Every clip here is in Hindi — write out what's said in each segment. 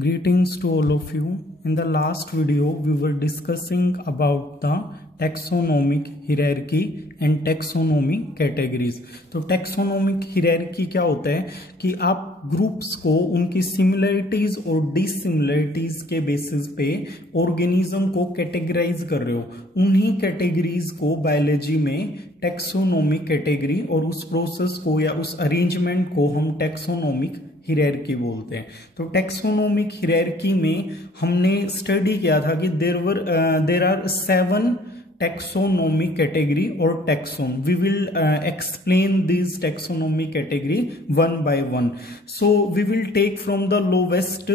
Greetings to all of you. In the last video, we were discussing about the taxonomic hierarchy and taxonomy categories. तो taxonomic hierarchy क्या होता है कि आप ग्रुप्स को उनकी सिमिलरिटीज और डिसिमिलरिटीज के बेसिस पे ऑर्गेनिज्म को कैटेगराइज कर रहे हो. उन्हीं कैटेगरीज को बायोलॉजी में टैक्सोनोमिक कैटेगरी और उस प्रोसेस को या उस अरेंजमेंट को हम टैक्सोनोमिक हियरार्की बोलते हैं. तो टैक्सोनोमिक हियरार्की में हमने स्टडी किया था कि there are 7 taxonomic category or taxon. We will explain these taxonomic category one by one. So we will take from the lowest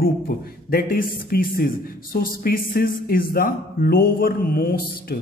group, that is species. So species is the lowermost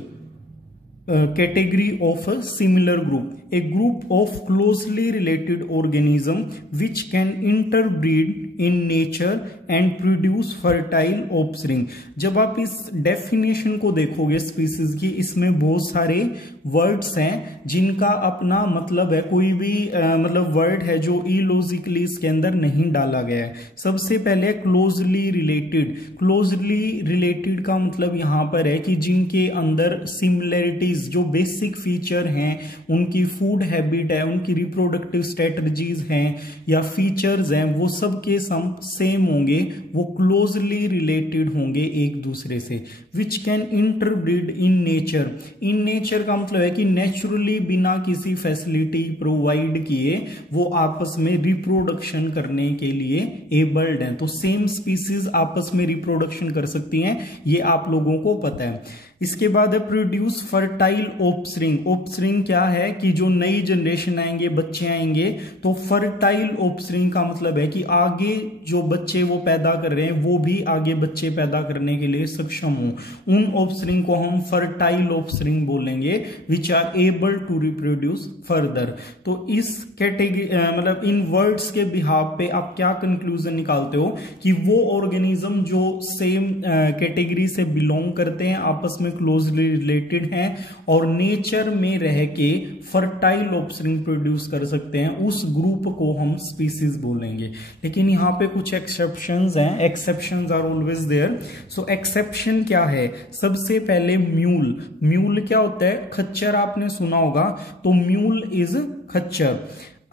category of a similar group, a group of closely related organism which can interbreed in nature and produce fertile offspring. जब आप इस डेफिनेशन को देखोगे स्पीसीज की, इसमें बहुत सारे वर्ड्स हैं जिनका अपना मतलब है. कोई भी मतलब वर्ड है जो इलॉजिकली इसके अंदर नहीं डाला गया है. सबसे पहले क्लोजली रिलेटेड. क्लोजली रिलेटेड का मतलब यहां पर है कि जिनके अंदर सिमिलरिटीज, जो बेसिक फीचर हैं, उनकी फूड हैबिट है, उनकी रिप्रोडक्टिव स्ट्रेटजीज हैं या फीचर्स हैं, वो सब के सम सेम होंगे, वो क्लोजली रिलेटेड होंगे एक दूसरे से. Which can interbreed in nature. In nature का मतलब है कि नेचुरली बिना किसी फैसिलिटी प्रोवाइड किए वो आपस में रिप्रोडक्शन करने के लिए एबल्ड हैं. तो सेम स्पीसीज आपस में रिप्रोडक्शन कर सकती हैं, ये आप लोगों को पता है. इसके बाद है प्रोड्यूस फर्टाइल ऑफस्प्रिंग. ऑफस्प्रिंग क्या है कि जो नई जनरेशन आएंगे, बच्चे आएंगे, तो फर्टाइल ऑफस्प्रिंग का मतलब है कि आगे जो बच्चे वो पैदा कर रहे हैं वो भी आगे बच्चे पैदा करने के लिए सक्षम हो. उन ऑफस्प्रिंग को हम फर्टाइल ऑफस्प्रिंग बोलेंगे which are able to reproduce further. तो इस कैटेगरी मतलब इन वर्ड्स के बिहाफ पे आप क्या कंक्लूजन निकालते हो कि वो ऑर्गेनिज्म जो सेम कैटेगरी से बिलोंग करते हैं, आपस में क्लोजली रिलेटेड हैं और नेचर में रह के फर्टाइल ऑफस्प्रिंग प्रोड्यूस कर सकते हैं, उस ग्रुप को हम स्पीसीज बोलेंगे. लेकिन यहां पे कुछ एक्सेप्शंस हैं. Exceptions are always there. So exception क्या है? सबसे पहले म्यूल. म्यूल क्या होता है? खच्चर आपने सुना होगा. तो म्यूल इज खच्चर.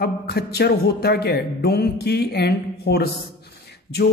अब खच्चर होता क्या है? Donkey and horse. जो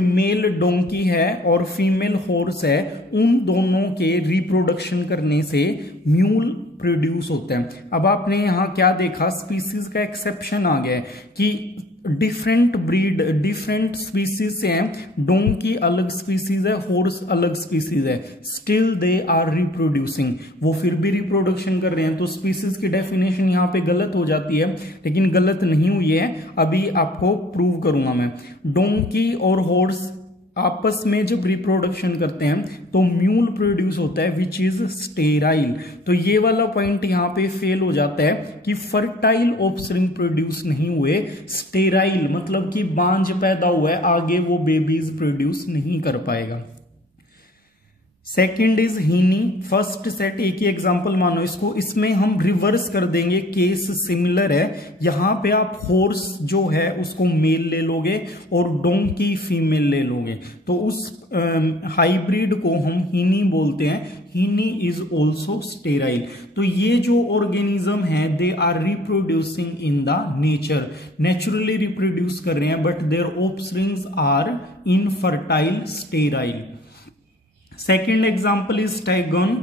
मेल डोंकी है और फीमेल हॉर्स है, उन दोनों के रिप्रोडक्शन करने से म्यूल प्रोड्यूस होता है. अब आपने यहां क्या देखा? स्पीसीज का एक्सेप्शन आ गया कि डिफरेंट ब्रीड, डिफरेंट स्पीसीज से हैं. डोंकी अलग स्पीसीज है, हॉर्स अलग स्पीसीज है, स्टिल दे आर रिप्रोड्यूसिंग. वो फिर भी रिप्रोडक्शन कर रहे हैं. तो स्पीसीज की डेफिनेशन यहां पे गलत हो जाती है, लेकिन गलत नहीं हुई है, अभी आपको प्रूव करूंगा मैं. डोंकी और हॉर्स आपस में जब रिप्रोडक्शन करते हैं तो म्यूल प्रोड्यूस होता है विच इज स्टेराइल. तो ये वाला पॉइंट यहां पे फेल हो जाता है कि फर्टाइल ऑफस्प्रिंग प्रोड्यूस नहीं हुए, स्टेराइल मतलब कि बांझ पैदा हुआ है, आगे वो बेबीज प्रोड्यूस नहीं कर पाएगा. सेकेंड इज हीनी. फर्स्ट सेट एक ही एग्जांपल मानो इसको, इसमें हम रिवर्स कर देंगे, केस सिमिलर है. यहां पे आप हॉर्स जो है उसको मेल ले लोगे और डोंकी फीमेल ले लोगे, तो उस हाइब्रिड को हम हीनी बोलते हैं. Hinny is also sterile. तो ये जो ऑर्गेनिज्म है they are reproducing in the nature, naturally reproduce कर रहे हैं, but their offsprings are infertile, sterile. Second example is tigon.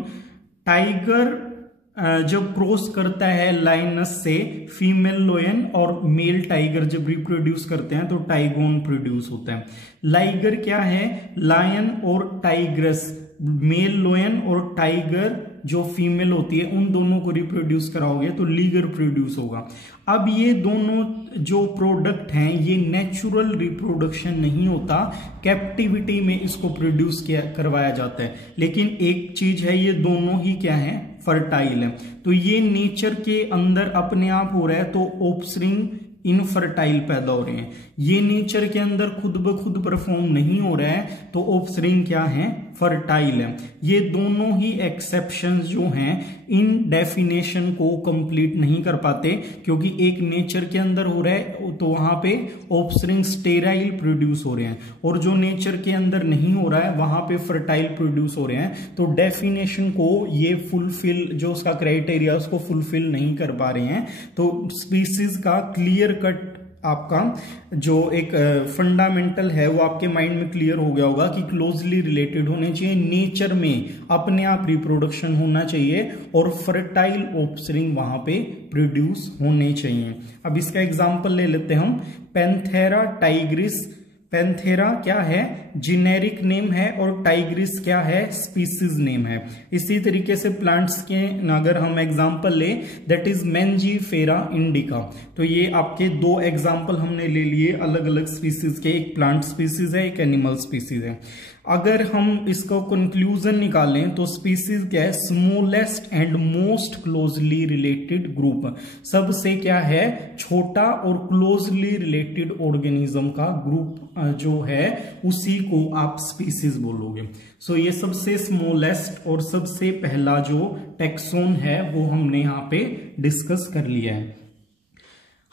Tiger जब क्रॉस करता है लायनस से, फीमेल लोयन और मेल टाइगर जब रिप्रोड्यूस करते हैं तो टाइगोन प्रोड्यूस होता है. लाइगर क्या है? लायन और टाइग्रस, मेल लोयन और टाइगर जो फीमेल होती है, उन दोनों को रिप्रोड्यूस कराओगे तो लीगर प्रोड्यूस होगा. अब ये दोनों जो प्रोडक्ट हैं ये नेचुरल रिप्रोडक्शन नहीं होता, कैप्टिविटी में इसको प्रोड्यूस करवाया जाता है. लेकिन एक चीज है, ये दोनों ही क्या है? फर्टाइल है. तो ये नेचर के अंदर अपने आप हो रहा है, तो ऑफस्प्रिंग इनफर्टाइल पैदा हो रहे हैं. ये नेचर के अंदर खुद ब खुद परफॉर्म नहीं हो रहा है, तो ऑफस्प्रिंग क्या है? फर्टाइल है। ये दोनों ही एक्सेप्शंस जो हैं इन डेफिनेशन को कंप्लीट नहीं कर पाते, क्योंकि एक नेचर के अंदर हो रहा है तो वहां पे ऑफस्प्रिंग स्टेराइल प्रोड्यूस हो रहे हैं, और जो नेचर के अंदर नहीं हो रहा है वहां पे फर्टाइल प्रोड्यूस हो रहे हैं। तो डेफिनेशन को ये फुलफिल, जो उसका क्राइटेरिया उसको फुलफिल नहीं कर पा रहे हैं। तो स्पीसीज का क्लियर कट आपका जो एक फंडामेंटल है वो आपके माइंड में क्लियर हो गया होगा कि क्लोजली रिलेटेड होने चाहिए, नेचर में अपने आप रिप्रोडक्शन होना चाहिए और फर्टाइल ऑफस्प्रिंग वहां पे प्रोड्यूस होने चाहिए। अब इसका एग्जांपल ले लेते हैं हम, पैंथेरा टाइग्रिस। पैंथेरा क्या है, जेनेरिक नेम है, और टाइग्रिस क्या है, स्पीसीज नेम है। इसी तरीके से प्लांट्स के अगर हम एग्जांपल ले, दैट इज मैंजीफेरा इंडिका। तो ये आपके दो एग्जांपल हमने ले लिए अलग अलग स्पीसीज के, एक प्लांट स्पीसीज है, एक एनिमल स्पीसीज है। अगर हम इसका कंक्लूजन निकालें तो स्पीसीज क्या है, smallest and most closely related group. सबसे क्या है, छोटा और क्लोजली रिलेटेड ऑर्गेनिज्म का ग्रुप जो है उसी को आप स्पीसीज बोलोगे। सो ये सबसे स्मॉलेस्ट और सबसे पहला जो टैक्सोन है वो हमने यहां पे डिस्कस कर लिया है।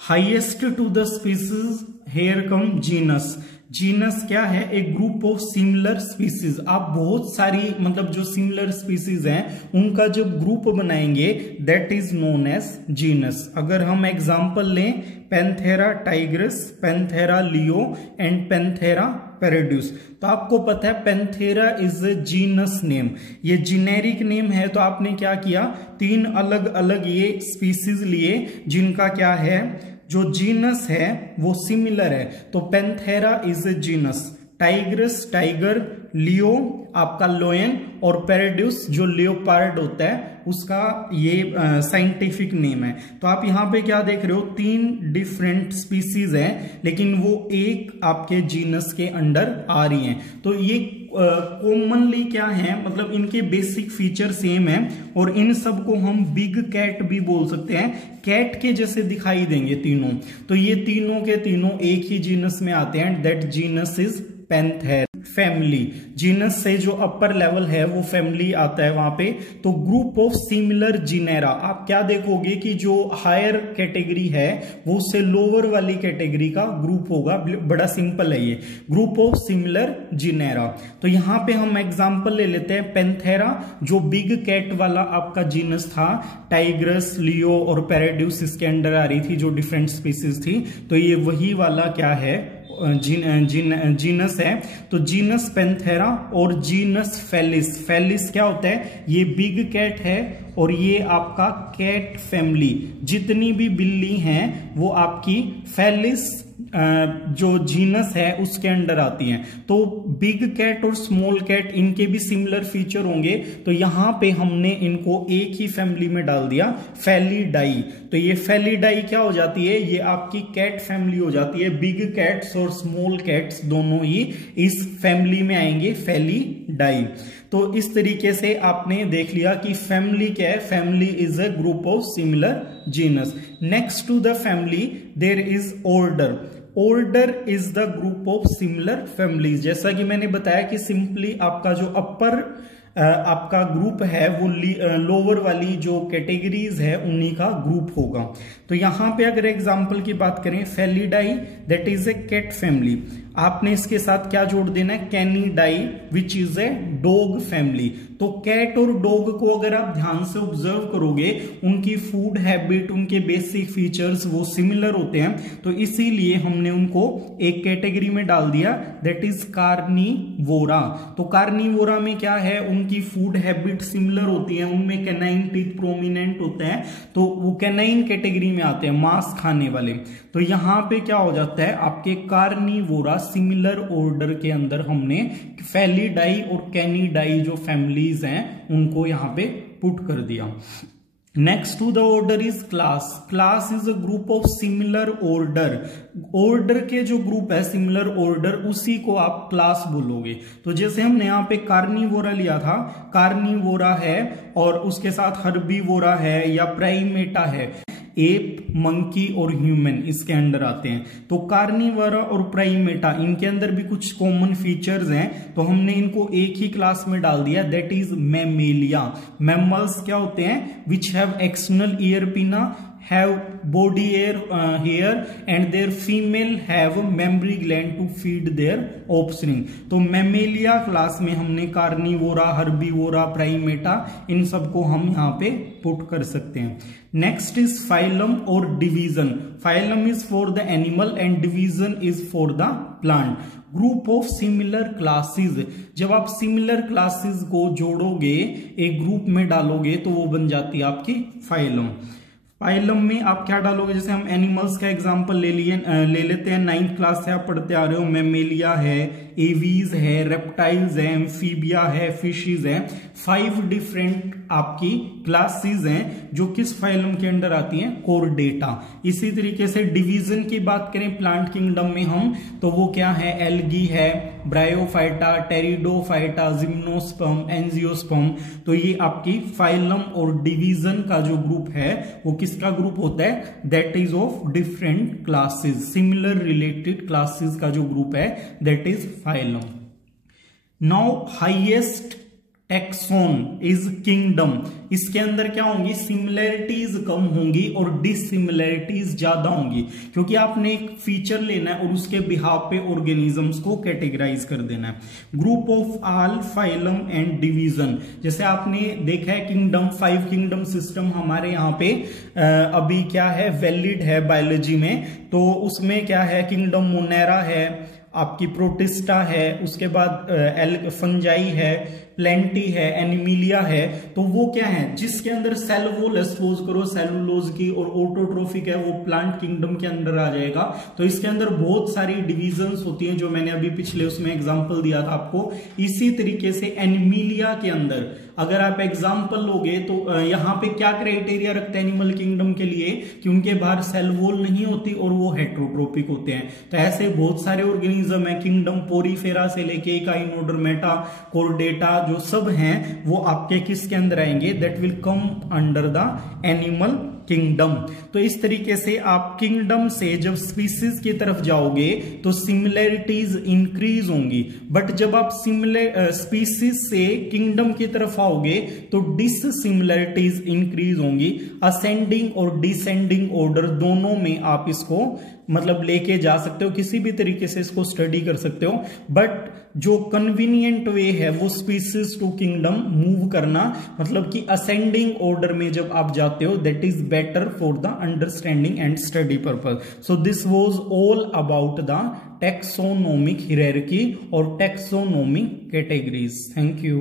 Highest to the species, here come genus. Genus क्या है, एक ग्रुप ऑफ सिमिलर स्पीसीज। आप बहुत सारी मतलब जो सिमिलर स्पीसीज हैं उनका जब ग्रुप बनाएंगे that is known as genus. अगर हम एग्जांपल लें, Panthera tigris, Panthera leo and Panthera pardus, तो आपको पता है Panthera is a genus name, ये जेनेरिक नेम है। तो आपने क्या किया, तीन अलग अलग ये स्पीसीज लिए जिनका क्या है, जो जीनस है वो सिमिलर है। तो Panthera is a genus, tigris tiger, leo आपका लोयन, और पेरिड्यूस जो लियोपार्ड होता है उसका ये साइंटिफिक नेम है। तो आप यहां पे क्या देख रहे हो, तीन डिफरेंट स्पीसीज हैं लेकिन वो एक आपके जीनस के अंडर आ रही हैं। तो ये कॉमनली क्या है, मतलब इनके बेसिक फीचर सेम है, और इन सब को हम बिग कैट भी बोल सकते हैं, कैट के जैसे दिखाई देंगे तीनों। तो ये तीनों के तीनों एक ही जीनस में आते हैं, that genus is Panthera family. Genus से जो अपर लेवल है वो फैमिली आता है वहां पे। तो ग्रुप ऑफ सिमिलर जिनेरा, आप क्या देखोगे कि जो हायर कैटेगरी है वो उससे लोअर वाली कैटेगरी का ग्रुप होगा। बड़ा सिंपल है ये, ग्रुप ऑफ सिमिलर जिनेरा। तो यहां पे हम एग्जांपल ले लेते हैं, पैंथेरा जो बिग कैट वाला आपका जीनस था, टाइग्रस, लियो और पेरिड्यूस इसके अंडर आ रही थी जो डिफरेंट स्पीसीज थी। तो ये वही वाला क्या है, जीनस है। तो जीनस पैंथेरा और जीनस फेलिस। फेलिस क्या होता है, ये बिग कैट है और ये आपका कैट फैमिली, जितनी भी बिल्ली हैं वो आपकी फेलिस जो जीनस है उसके अंडर आती हैं। तो बिग कैट और स्मॉल कैट इनके भी सिमिलर फीचर होंगे। तो यहां पे हमने इनको एक ही फैमिली में डाल दिया, फेलिडाई। तो ये फेलिडाई क्या हो जाती है, ये आपकी कैट फैमिली हो जाती है। बिग कैट्स और स्मॉल कैट्स दोनों ही इस फैमिली में आएंगे, फेलिडाई। तो इस तरीके से आपने देख लिया कि फैमिली क्या है, family is a group of similar genus. Next to the family there is order. Order is the group of similar families. जैसा कि मैंने बताया कि सिंपली आपका जो अपर आपका ग्रुप है वो लोअर वाली जो कैटेगरीज है उन्हीं का ग्रुप होगा। तो यहां पे अगर एग्जांपल की बात करें, Felidae that is a cat family, आपने इसके साथ क्या जोड़ देना है, Canidae which is a dog family. तो कैट और डॉग को अगर आप ध्यान से ऑब्जर्व करोगे, उनकी फूड हैबिट, उनके बेसिक फीचर्स वो सिमिलर होते हैं। तो इसीलिए हमने उनको एक कैटेगरी में डाल दिया, दैट इज कार्निवोरा। तो कार्निवोरा में क्या है, उनकी फूड हैबिट सिमिलर होती है, उनमें कैनाइन टीथ प्रोमिनेंट होते हैं, तो वो कैनाइन कैटेगरी में आते हैं, मांस खाने वाले। तो यहां पे क्या हो जाता है, आपके कार्निवोरा सिमिलर ऑर्डर के अंदर हमने फेलिडाई और कैनिडाई जो फैमिलीज हैं उनको यहां पे पुट कर दिया। Next to the order is class. Class is a group of similar order. Order के जो ग्रुप है सिमिलर ऑर्डर, उसी को आप क्लास बोलोगे। तो जैसे हमने यहाँ पे कार्निवोरा लिया था, कार्निवोरा है और उसके साथ हर्बीवोरा है या प्राइमेटा है, एप, मंकी और ह्यूमन इसके अंडर आते हैं। तो कार्निवोरा और प्राइमेटा इनके अंदर भी कुछ कॉमन फीचर्स हैं, तो हमने इनको एक ही क्लास में डाल दिया, दैट इज मैमेलिया। मैमल्स क्या होते हैं? विच हैव एक्सटर्नल ईयर पिना, have body hair and their female have mammary gland to feed their offspring। तो मैमेलिया क्लास में हमने कार्निवोरा, हर्बीवोरा, प्राइमेटा इन सबको हम यहाँ पे पुट कर सकते हैं। नेक्स्ट इज फाइलम और division. Phylum is for the animal and division is for the plant. Group of similar classes, जब आप सिमिलर क्लासेस को जोड़ोगे एक ग्रुप में डालोगे तो वो बन जाती है आपकी फाइलम। फाइलम में आप क्या डालोगे? जैसे हम एनिमल्स का एग्जांपल ले लेते हैं, 9th क्लास से आप पढ़ते आ रहे हो। मैमेलिया है, एवीज है, रेप्टाइल्स है, एम्फीबिया है, फिशेस है। 5 डिफरेंट आपकी क्लासेस हैं जो किस फाइलम के अंडर आती हैं? कोर्डेटा। इसी तरीके से डिवीजन की बात करें प्लांट किंगडम में हम, तो वो क्या है? एल्गी है, ब्रायोफाइटा, टेरिडोफाइटा, जिम्नोस्पर्म, एंजियोस्पर्म। तो ये आपकी फाइलम और डिवीजन का जो ग्रुप है वो किसका ग्रुप होता है? That is of different classes, similar related classes का जो ग्रुप है that is phylum. Now highest taxon is kingdom. इसके अंदर क्या होंगी? सिमिलैरिटीज कम होंगी और डिसिमिलैरिटीज ज्यादा होंगी, क्योंकि आपने एक फीचर लेना है और उसके बिहाफ पे ऑर्गेनिजम्स को कैटेगराइज कर देना है। Group of all phylum and division, जैसे आपने देखा है किंगडम, 5 किंगडम सिस्टम हमारे यहाँ पे अभी क्या है? वैलिड है बायोलॉजी में। तो उसमें क्या है? किंगडम मोनेरा है, आपकी प्रोटिस्टा है, उसके बाद फंजाई है, प्लेंटी है, एनिमिलिया है। तो वो क्या है? जिसके अंदर सेलुलोज, सपोज करो सेलुलोज की और ऑटोट्रोफिक है, वो प्लांट किंगडम के अंदर आ जाएगा। तो इसके अंदर बहुत सारी डिविजन्स होती हैं जो मैंने अभी पिछले उसमें एग्जांपल दिया था आपको। इसी तरीके से एनिमिलिया के अंदर अगर आप एग्जांपल लोगे तो यहाँ पे क्या क्राइटेरिया रखते हैं एनिमल किंगडम के लिए कि उनके बाहर सेल वॉल नहीं होती और वो हेट्रोट्रोपिक होते हैं। तो ऐसे बहुत सारे ऑर्गेनिज्म है किंगडम पोरीफेरा से लेके काइनोडर्मेटा, कोर्डेटा जो सब हैं वो आपके किसके अंदर आएंगे? That will come under the animal kingdom. तो इस तरीके से आप किंगडम से जब स्पीसीज की तरफ जाओगे तो सिमिलैरिटीज इंक्रीज होंगी, बट जब आप स्पीसीज से किंगडम की तरफ आओगे तो डिससिमिलैरिटीज इंक्रीज होंगी। असेंडिंग और डिसेंडिंग ऑर्डर दोनों में आप इसको मतलब लेके जा सकते हो, किसी भी तरीके से इसको स्टडी कर सकते हो। बट जो कन्वीनियंट वे है वो स्पीसीज टू किंगडम मूव करना, मतलब कि असेंडिंग ऑर्डर में जब आप जाते हो, that is better for the understanding and study purpose. So this was all about the taxonomic hierarchy और टैक्सोनोमिक कैटेगरीज। Thank you.